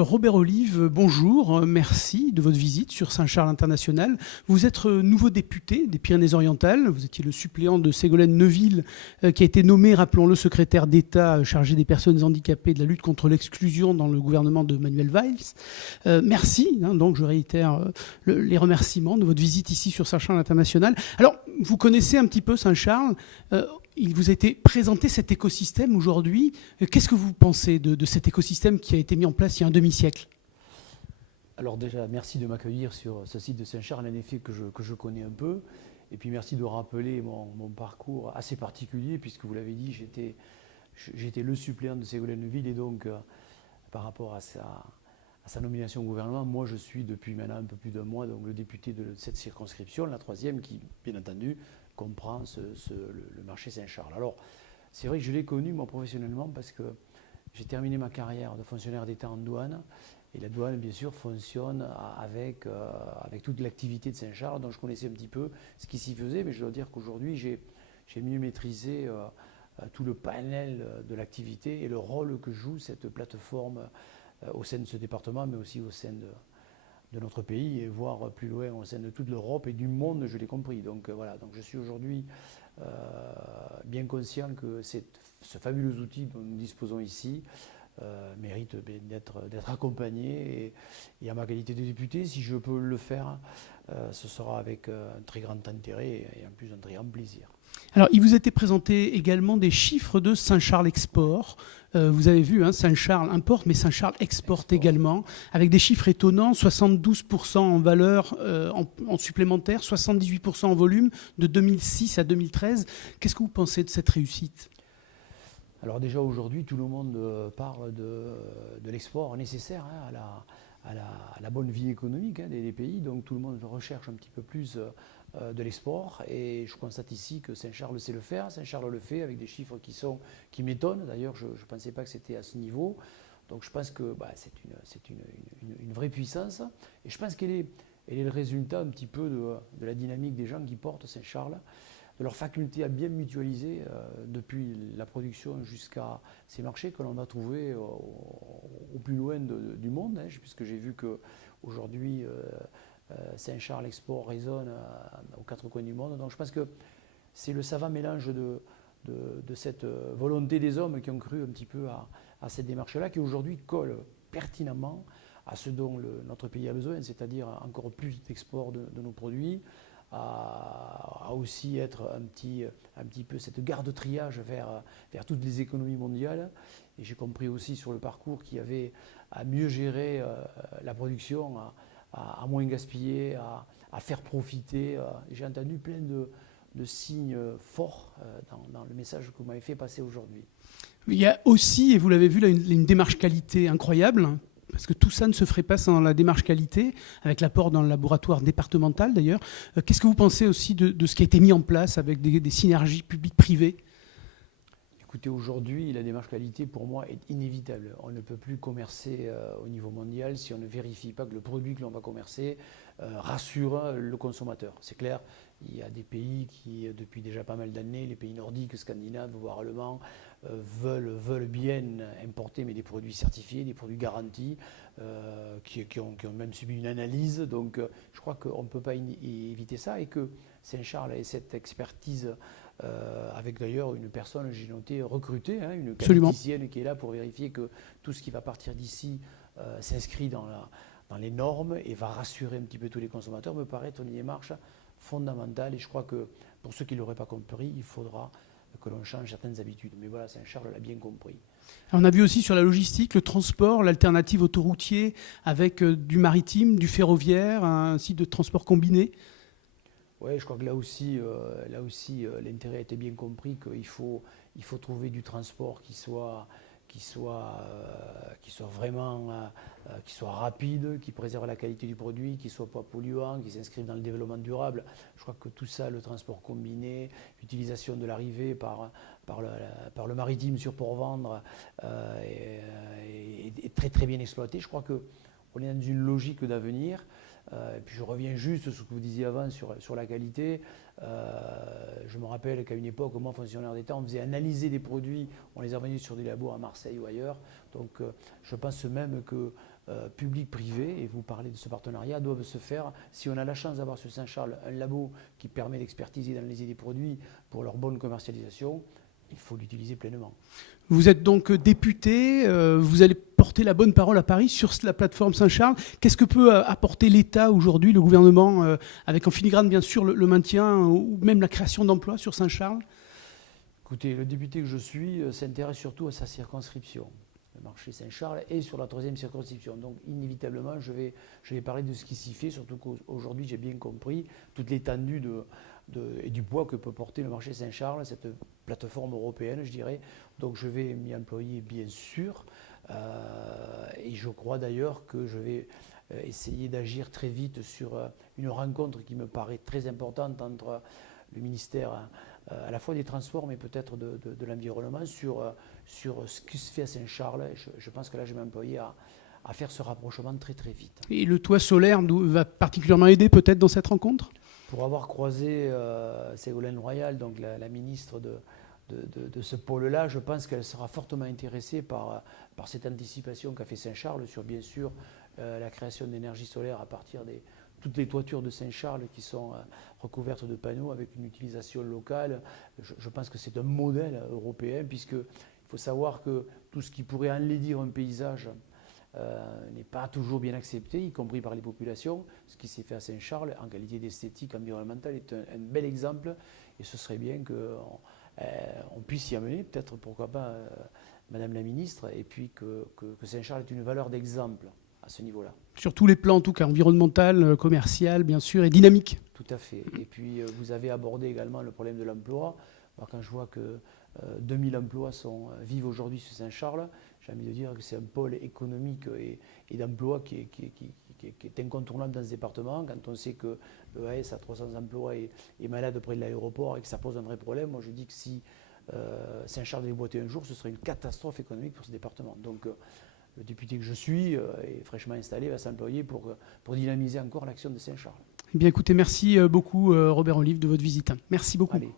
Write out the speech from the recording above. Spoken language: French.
Robert Olive, bonjour, merci de votre visite sur Saint-Charles International. Vous êtes nouveau député des Pyrénées-Orientales, vous étiez le suppléant de Ségolène Neuville, qui a été nommé, rappelons-le, secrétaire d'État chargé des personnes handicapées et de la lutte contre l'exclusion dans le gouvernement de Manuel Valls. Merci, donc je réitère les remerciements de votre visite ici sur Saint-Charles International. Alors, vous connaissez un petit peu Saint-Charles, il vous a été présenté cet écosystème aujourd'hui. Qu'est-ce que vous pensez de cet écosystème qui a été mis en place il y a un demi-siècle ? Alors déjà, merci de m'accueillir sur ce site de Saint-Charles, en effet, que je connais un peu. Et puis merci de rappeler mon parcours assez particulier, puisque vous l'avez dit, j'étais le suppléant de Ségolène Neuville, et donc par rapport à sa nomination au gouvernement, moi je suis depuis maintenant un peu plus d'un mois donc le député de cette circonscription, la troisième, qui bien entendu comprend le marché Saint-Charles. Alors c'est vrai que je l'ai connu moi professionnellement parce que j'ai terminé ma carrière de fonctionnaire d'État en douane, et la douane bien sûr fonctionne avec toute l'activité de Saint-Charles, donc je connaissais un petit peu ce qui s'y faisait, mais je dois dire qu'aujourd'hui j'ai mieux maîtrisé tout le panel de l'activité et le rôle que joue cette plateforme au sein de ce département, mais aussi au sein de notre pays, et voire plus loin au sein de toute l'Europe et du monde, je l'ai compris. Donc voilà, donc je suis aujourd'hui bien conscient que ce fabuleux outil dont nous disposons ici mérite d'être accompagné, et à ma qualité de député, si je peux le faire, ce sera avec un très grand intérêt et en plus un très grand plaisir. Alors, il vous était présenté également des chiffres de Saint-Charles Export. Vous avez vu, Saint-Charles importe, mais Saint-Charles exporte également, avec des chiffres étonnants, 72% en valeur en supplémentaire, 78% en volume, de 2006 à 2013. Qu'est-ce que vous pensez de cette réussite ? Alors déjà aujourd'hui, tout le monde parle de l'export nécessaire à la bonne vie économique des pays, donc tout le monde recherche un petit peu plus de l'export, et je constate ici que Saint-Charles sait le faire. Saint-Charles le fait avec des chiffres qui m'étonnent. D'ailleurs, je ne pensais pas que c'était à ce niveau. Donc je pense que c'est une vraie puissance, et je pense qu'elle est le résultat un petit peu de la dynamique des gens qui portent Saint-Charles, de leur faculté à bien mutualiser depuis la production jusqu'à ces marchés que l'on va trouver au plus loin du monde, puisque j'ai vu qu'aujourd'hui Saint-Charles Export résonne aux quatre coins du monde. Donc je pense que c'est le savant mélange de cette volonté des hommes qui ont cru un petit peu à cette démarche-là, qui aujourd'hui colle pertinemment à ce dont notre pays a besoin, c'est-à-dire encore plus d'export de nos produits, à aussi être un petit peu cette garde-triage vers toutes les économies mondiales. Et j'ai compris aussi sur le parcours qu'il y avait à mieux gérer la production, à moins gaspiller, à faire profiter. J'ai entendu plein de signes forts dans le message que vous m'avez fait passer aujourd'hui. Il y a aussi, et vous l'avez vu, là, une démarche qualité incroyable, parce que tout ça ne se ferait pas sans la démarche qualité, avec l'apport dans le laboratoire départemental d'ailleurs. Qu'est-ce que vous pensez aussi de ce qui a été mis en place avec des synergies publiques-privées ? Écoutez, aujourd'hui, la démarche qualité, pour moi, est inévitable. On ne peut plus commercer au niveau mondial si on ne vérifie pas que le produit que l'on va commercer rassure le consommateur. C'est clair, il y a des pays qui, depuis déjà pas mal d'années, les pays nordiques, scandinaves, voire allemands, veulent bien importer, mais des produits certifiés, des produits garantis, qui ont même subi une analyse. Donc je crois qu'on ne peut pas éviter ça, et que Saint-Charles ait cette expertise, avec d'ailleurs une personne, j'ai noté, recrutée, une qualiticienne qui est là pour vérifier que tout ce qui va partir d'ici s'inscrit dans les normes et va rassurer un petit peu tous les consommateurs, me paraît être une démarche fondamentale. Et je crois que pour ceux qui ne l'auraient pas compris, il faudra que l'on change certaines habitudes. Mais voilà, Saint-Charles l'a bien compris. On a vu aussi sur la logistique, le transport, l'alternative autoroutier avec du maritime, du ferroviaire, un site de transport combiné. Oui, je crois que là aussi l'intérêt a été bien compris, qu'il faut trouver du transport qui soit vraiment qui soit rapide, qui préserve la qualité du produit, qui ne soit pas polluant, qui s'inscrive dans le développement durable. Je crois que tout ça, le transport combiné, l'utilisation de l'arrivée par le maritime sur Port-Vendre est très très bien exploité. Je crois qu'on est dans une logique d'avenir. Et puis je reviens juste sur ce que vous disiez avant sur la qualité. Je me rappelle qu'à une époque, moi, fonctionnaire d'État, on faisait analyser des produits, on les envoyait sur des labos à Marseille ou ailleurs. Donc je pense même que public-privé, et vous parlez de ce partenariat, doivent se faire, si on a la chance d'avoir sur Saint-Charles un labo qui permet d'expertiser et d'analyser des produits pour leur bonne commercialisation, il faut l'utiliser pleinement. Vous êtes donc député, vous allez porter la bonne parole à Paris sur la plateforme Saint-Charles. Qu'est-ce que peut apporter l'État aujourd'hui, le gouvernement, avec en filigrane bien sûr le maintien ou même la création d'emplois sur Saint-Charles? Écoutez, le député que je suis s'intéresse surtout à sa circonscription, le marché Saint-Charles, et sur la 3e circonscription. Donc inévitablement, je vais parler de ce qui s'y fait, surtout qu'aujourd'hui j'ai bien compris toute l'étendue et du poids que peut porter le marché Saint-Charles, cette plateforme européenne, je dirais. Donc je vais m'y employer bien sûr, et je crois d'ailleurs que je vais essayer d'agir très vite sur une rencontre qui me paraît très importante entre le ministère à la fois des transports, mais peut-être de l'environnement, sur ce qui se fait à Saint-Charles. Je pense que là, je vais m'employer à faire ce rapprochement très très vite. Et le toit solaire va particulièrement aider peut-être dans cette rencontre? Pour avoir croisé Ségolène Royal, donc la ministre de ce pôle-là, je pense qu'elle sera fortement intéressée par cette anticipation qu'a fait Saint-Charles sur, bien sûr, la création d'énergie solaire à partir des toutes les toitures de Saint-Charles qui sont recouvertes de panneaux avec une utilisation locale. Je pense que c'est un modèle européen, puisqu'il faut savoir que tout ce qui pourrait enlaidir un paysage n'est pas toujours bien accepté, y compris par les populations. Ce qui s'est fait à Saint-Charles, en qualité d'esthétique environnementale, est un bel exemple, et ce serait bien qu'on puisse y amener, peut-être, pourquoi pas, Madame la Ministre, et puis que Saint-Charles est une valeur d'exemple à ce niveau-là. Sur tous les plans, en tout cas, environnemental, commercial, bien sûr, et dynamique. Tout à fait. Et puis, vous avez abordé également le problème de l'emploi. Alors, quand je vois que 2000 emplois vivent aujourd'hui sur Saint-Charles, j'ai envie de dire que c'est un pôle économique et d'emploi qui est incontournable dans ce département. Quand on sait que l'EAS a 300 emplois et est malade près de l'aéroport et que ça pose un vrai problème, moi je dis que si Saint-Charles déboîtait un jour, ce serait une catastrophe économique pour ce département. Donc, le député que je suis est fraîchement installé, va s'employer pour dynamiser encore l'action de Saint-Charles. Eh bien, écoutez, merci beaucoup, Robert Olive, de votre visite. Merci beaucoup. Allez.